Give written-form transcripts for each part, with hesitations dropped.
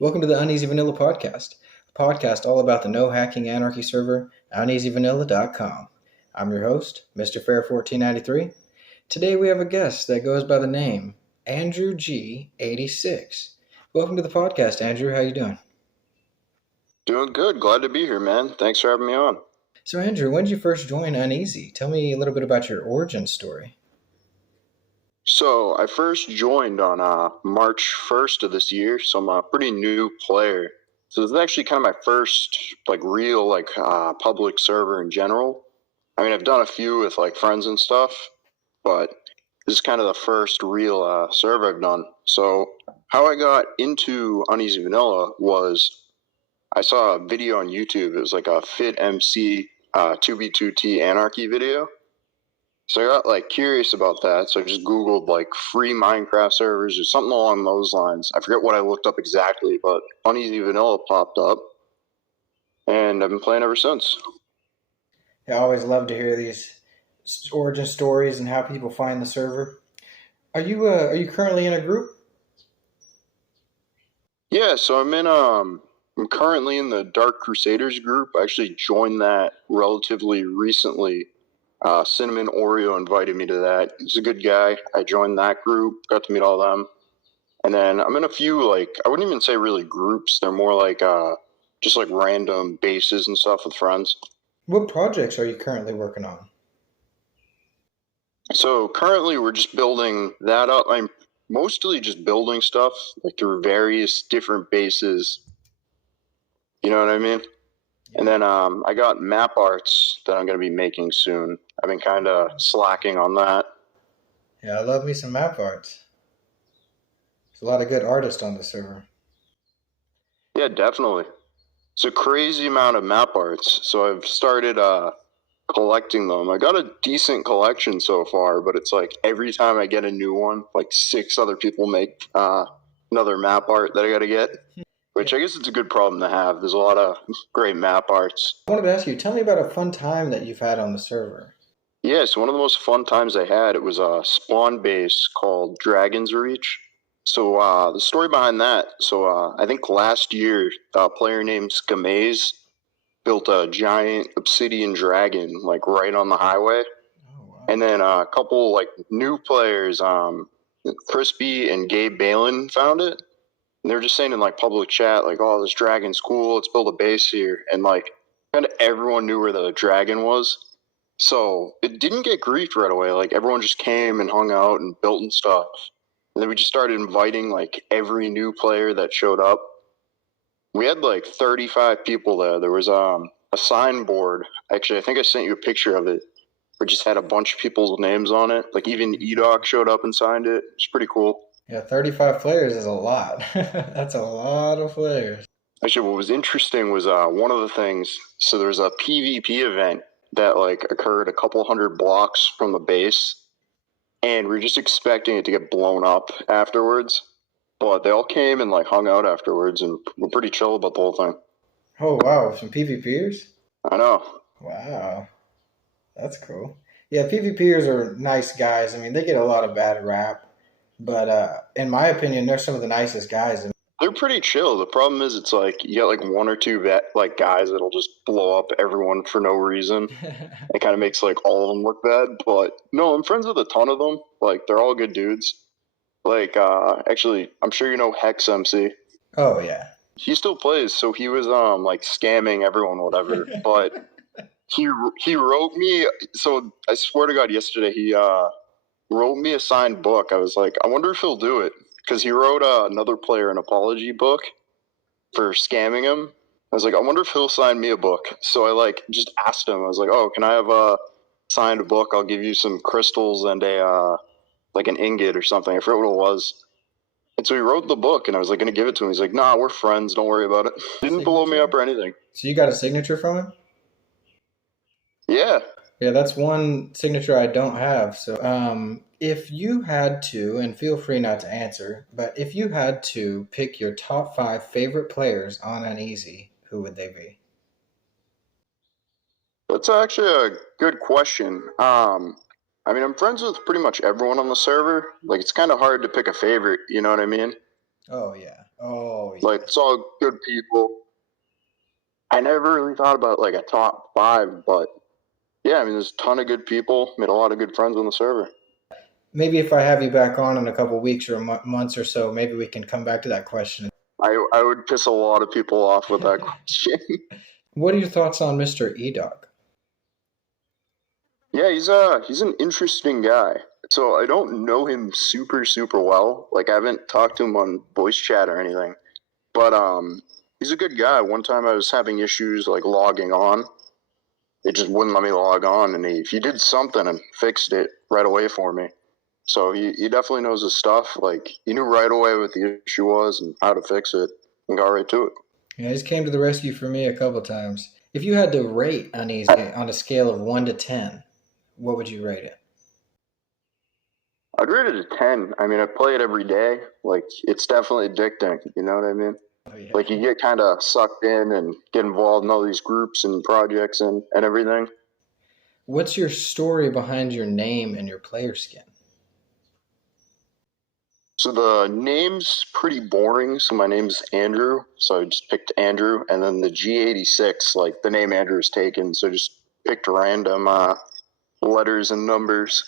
Welcome to the Uneasy Vanilla podcast, a podcast all about the no hacking anarchy server, uneasyvanilla.com. I'm your host, Mr. Fair 1493. Today we have a guest that goes by the name Andrewg86. Welcome to the podcast, Andrew. How you doing? Doing good. Glad to be here, man. Thanks for having me on. So, Andrew, when did you first join Uneasy? Tell me a little bit about your origin story. So I first joined on March 1st of this year, so I'm a pretty new player. So this is actually kind of my first real public server in general. I mean, I've done a few with friends and stuff, but this is kind of the first real server I've done. So how I got into Uneasy Vanilla was I saw a video on YouTube. It was like a Fit MC 2v2T anarchy video. So I got curious about that. So I just Googled free Minecraft servers or something along those lines. I forget what I looked up exactly, but Uneasy Vanilla popped up, and I've been playing ever since. I always love to hear these origin stories and how people find the server. Are you currently in a group? Yeah, so I'm currently in the Dark Crusaders group. I actually joined that relatively recently. Cinnamon Oreo invited me to that. He's a good guy. I joined that group, got to meet all them. And then I'm in a few, I wouldn't even say really groups. They're more just random bases and stuff with friends. What projects are you currently working on? So currently we're just building that up. I'm mostly just building stuff through various different bases. You know what I mean? And then I got map arts that I'm going to be making soon. I've been kind of slacking on that. Yeah, I love me some map arts. There's a lot of good artists on the server. Yeah, definitely. It's a crazy amount of map arts. So I've started collecting them. I got a decent collection so far, but it's every time I get a new one, 6 other people make another map art that I got to get. Which I guess it's a good problem to have. There's a lot of great map arts. I wanted to ask you, tell me about a fun time that you've had on the server. Yeah, so one of the most fun times I had, it was a spawn base called Dragon's Reach. So the story behind that, I think last year, a player named Skamaze built a giant obsidian dragon, right on the highway. Oh, wow. And then a couple, new players, Crispy and Gabe Balin found it. And they were just saying in public chat, oh, this dragon's cool, let's build a base here. And kind of everyone knew where the dragon was. So it didn't get griefed right away. Everyone just came and hung out and built and stuff. And then we just started inviting every new player that showed up. We had 35 people there. There was a signboard. Actually, I think I sent you a picture of it. We just had a bunch of people's names on it. Even Edoc showed up and signed it. It's pretty cool. Yeah, 35 players is a lot. That's a lot of players. Actually, what was interesting was one of the things. So there's a PvP event that occurred a couple hundred blocks from the base, and we were just expecting it to get blown up afterwards. But they all came and hung out afterwards, and were pretty chill about the whole thing. Oh, wow, some PvPers? I know. Wow, that's cool. Yeah, PvPers are nice guys. I mean, they get a lot of bad rap. But in my opinion, they're some of the nicest guys. They're pretty chill. The problem is, it's you got one or two guys that'll just blow up everyone for no reason. It kind of makes all of them look bad. But no, I'm friends with a ton of them. They're all good dudes. Actually, I'm sure you know Hex MC. Oh yeah. He still plays, so he was scamming everyone, whatever. But he wrote me. So I swear to God, yesterday he wrote me a signed book. I was I wonder if he'll do it, because he wrote another player an apology book for scamming him. I was I wonder if he'll sign me a book. So I just asked him. I was oh, can I have a signed book? I'll give you some crystals and a an ingot or something. I forget what it was. And so he wrote the book, and I was going to give it to him. He's nah, we're friends. Don't worry about it. Didn't blow me up or anything. So you got a signature from him? Yeah. Yeah, that's one signature I don't have. So if you had to, and feel free not to answer, but if you had to pick your top 5 favorite players on Uneasy, who would they be? That's actually a good question. I mean, I'm friends with pretty much everyone on the server. It's kind of hard to pick a favorite, you know what I mean? Oh, yeah. Oh Like, yeah. it's all good people. I never really thought about like a top five, but yeah, I mean, there's a ton of good people. Made a lot of good friends on the server. Maybe if I have you back on in a couple weeks or months or so, maybe we can come back to that question. I would piss a lot of people off with that question. What are your thoughts on Mr. Edog? Yeah, he's an interesting guy. So I don't know him super well. Like I haven't talked to him on voice chat or anything. But he's a good guy. One time I was having issues like logging on. It just wouldn't let me log on, and he did something and fixed it right away for me. So he definitely knows his stuff. Like he knew right away what the issue was and how to fix it, and got right to it. Yeah, he's came to the rescue for me a couple times. If you had to rate Uneasy on a scale of 1 to 10, what would you rate it? I'd rate it a 10. I mean, I play it every day. Like it's definitely addicting. You know what I mean? Oh yeah. Like you get kind of sucked in and get involved in all these groups and projects and everything. What's your story behind your name and your player skin? So the name's pretty boring. So my name's Andrew. So I just picked Andrew, and then the G86, like the name Andrew is taken. So just picked random letters and numbers.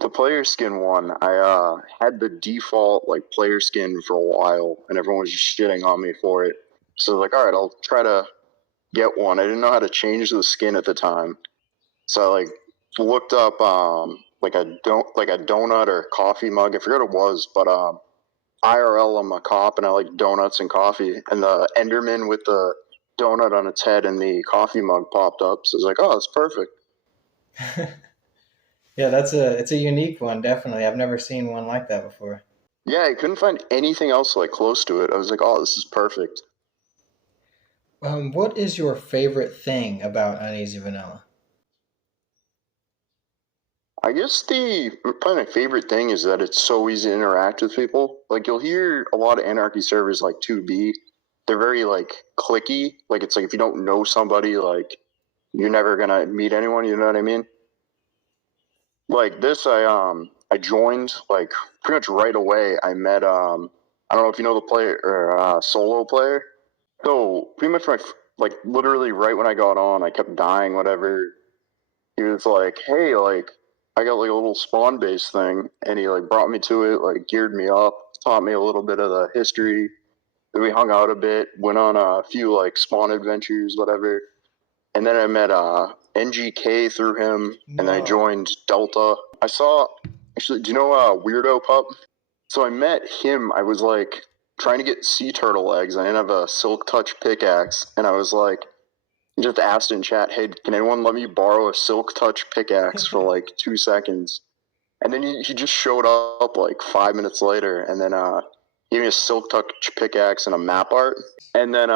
The player skin one, I had the default like player skin for a while, and everyone was just shitting on me for it. So like, all right, I'll try to get one. I didn't know how to change the skin at the time, so I like looked up like a donut or coffee mug. I forget what it was, but IRL I'm a cop and I like donuts and coffee. And the Enderman with the donut on its head and the coffee mug popped up. So I was like, oh, that's perfect. Yeah, it's a unique one, definitely. I've never seen one like that before. Yeah, I couldn't find anything else like close to it. I was like, oh, this is perfect. What is your favorite thing about Uneasy Vanilla? I guess the probably my favorite thing is that it's so easy to interact with people. Like you'll hear a lot of anarchy servers like 2B. They're very like clicky. Like it's like if you don't know somebody, like you're never gonna meet anyone. You know what I mean? Like this, I joined like pretty much right away. I met I don't know if you know the player or solo player. So pretty much like literally right when I got on, I kept dying. Whatever, he was like, "Hey, like I got like a little spawn base thing," and he like brought me to it, like geared me up, taught me a little bit of the history. Then we hung out a bit, went on a few like spawn adventures, whatever. And then I met NGK through him, and then I No. joined Delta. I saw actually, do you know Weirdo Pup? So I met him. I was like trying to get sea turtle eggs. I didn't have a Silk Touch pickaxe, and I was like, just asked in chat, "Hey, can anyone let me borrow a Silk Touch pickaxe for like 2 seconds?" And then he just showed up like 5 minutes later, and then gave me a Silk Touch pickaxe and a map art. And then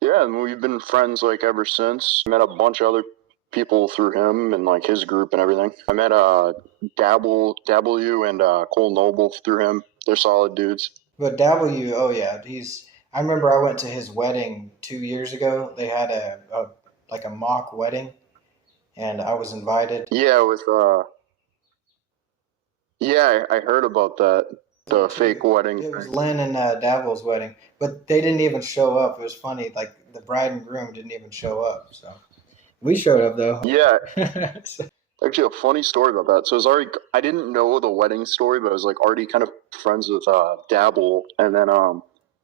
yeah, and we've been friends like ever since. Met a bunch of other people through him and like his group and everything. I met W and Cole Noble through him. They're solid dudes. But W, oh yeah, he's. I remember I went to his wedding 2 years ago. They had a like a mock wedding, and I was invited. Yeah, with yeah, I heard about that. The The two, fake wedding it was thing. Len and Davil's wedding, but they didn't even show up. It was funny. Like the bride and groom didn't even show up. So we showed up though. Yeah, So- actually a funny story about that. So I didn't know the wedding story, but I was like already kind of friends with Dabble, and then I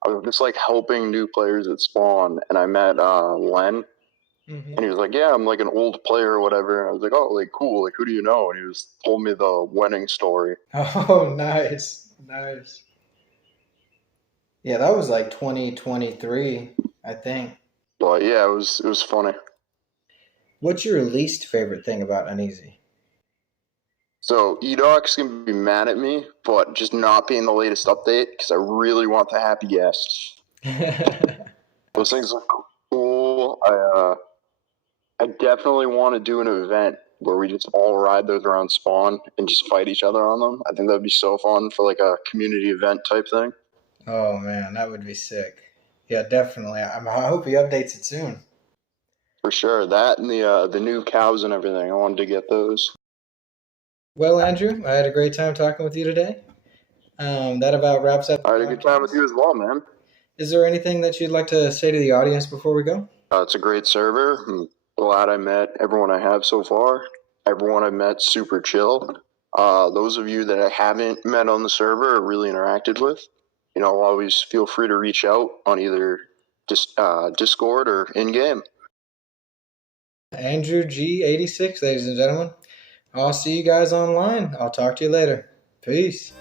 was just like helping new players at spawn, and I met Len. And he Mhm. was like, "Yeah, I'm like an old player or whatever." And I was like, "Oh, like cool. Like who do you know?" And he was told me the wedding story. Oh, nice, nice. Yeah, that was like 2023, I think. But yeah, it was funny. What's your least favorite thing about Uneasy? So Edoc's gonna be mad at me, but just not being the latest update because I really want the happy guests. Those things are cool. I definitely want to do an event where we just all ride those around spawn and just fight each other on them. I think that'd be so fun for like a community event type thing. Oh man, that would be sick. Yeah, definitely. I hope he updates it soon. For sure. That and the new cows and everything. I wanted to get those. Well, Andrew, I had a great time talking with you today. That about wraps up the I had a good time with podcast. you as well, man. Is there anything that you'd like to say to the audience before we go? It's a great server. I'm glad I met everyone I have so far. Everyone I met super chill. Those of you that I haven't met on the server or really interacted with, always feel free to reach out on either Discord or in game. Andrewg86, ladies and gentlemen. I'll see you guys online. I'll talk to you later. Peace.